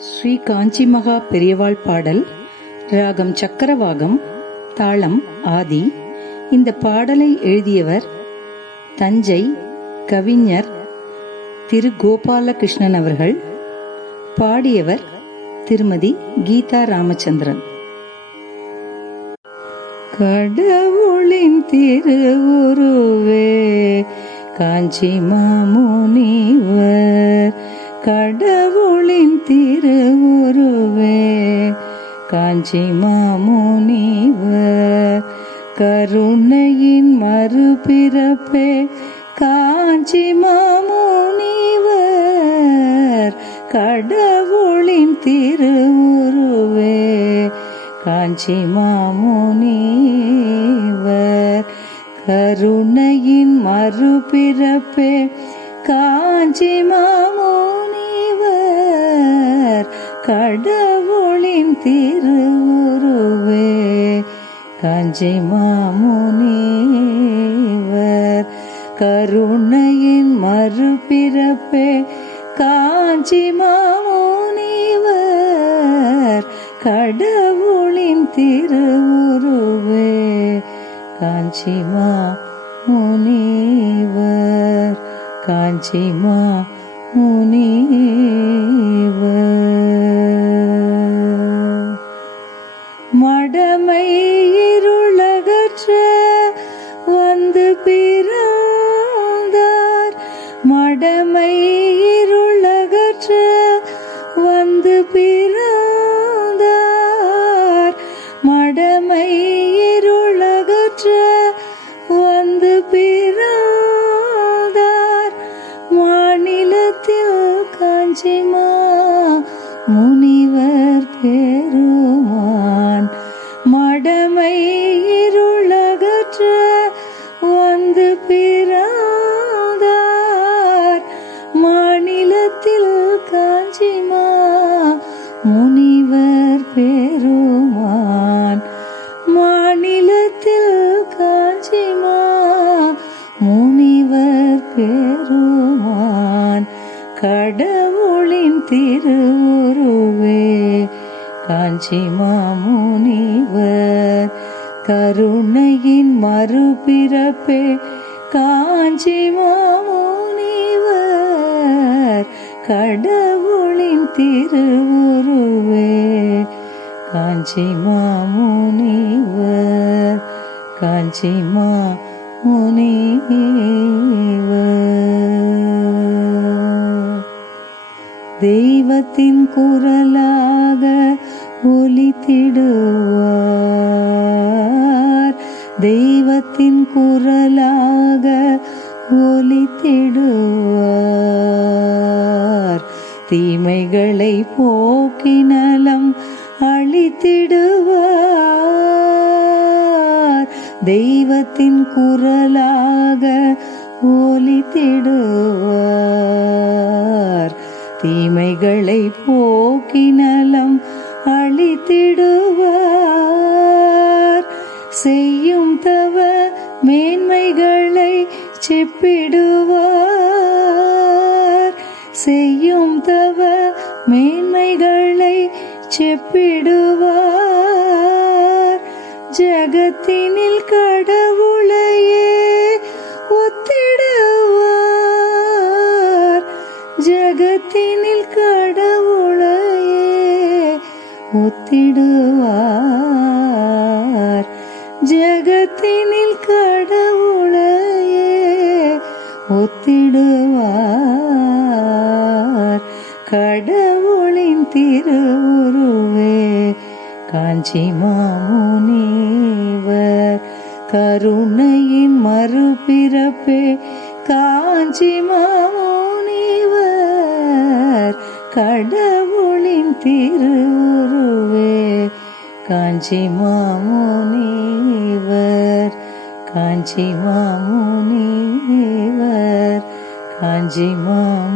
ஸ்ரீ காஞ்சி மகா பெரியவாள் பாடல் ராகம் சக்கரவாகம் தாளம் ஆதி. இந்த பாடலை எழுதியவர் தஞ்சை கவிஞர் திரு கோபாலகிருஷ்ணன் அவர்கள். பாடியவர் திருமதி கீதா ராமச்சந்திரன். கடவுளின் திருவுருவே காஞ்சி மாமுனிவர் கடவுளின் திருவுருவே காஞ்சி மாமுனிவர் கருணையின் மறுபிறப்பே காஞ்சி மாமுனிவர் கடவுளின் திருவுருவே காஞ்சி மாமுனிவர் கருணையின் மறுபிறப்பே காஞ்சி மாமுனிவர் கடவுளின் திருவுருவே காஞ்சி மாமுனிவர் கருணையின் மறுபிறப்பே காஞ்சி மாமுனிவர் கடவுளின் திருவுருவே காஞ்சி முனிவர் காஞ்சி முனிவர் समय மாநிலத்தில் காஞ்சிமா முனிவர் பெருமான். மாநிலத்தில் காஞ்சிமா முனிவர் பெருமான். கடவுளின் திருவுருவே காஞ்சிமா முனிவர். கருணையின் மறுபிறப்பே காஞ்சி மாமுனிவர் கடவுளின் திருவுருவே. காஞ்சி மாமுனிவர் காஞ்சி மாமுனிவர் தெய்வத்தின் குரலாக ஒலித்திடுவார். தெய்வத்தின் குரலாக ஒலித்திடுவார். தீமைகளை போக்கி நலம் அழித்திடுவார். தெய்வத்தின் குரலாக ஒலித்திடுவார். தீமைகளை போக்கி நலம் அழித்திடுவார். செய்யும் தவ மேன்மைகளை செப்பிடுவார். செய்யும் ജഗത്തിനിൽ കടവുളയെ ഒത്തിടവർ. ജഗത്തിനിൽ കടവുളയെ ഒത്തിടുവാർ. ജഗത്തിനിൽ കടവുളയെ ഒത്തിടുവാർ. കടവുളിൻ തിരുവുരു காஞ்சி மாமுனிவர் கருணையின் மறுபிறப்பே காஞ்சி மாமுனிவர் கடவுளின் திருவுருவே காஞ்சி மாமுனிவர் காஞ்சி மாமுனிவர் காஞ்சி மாமுனிவர்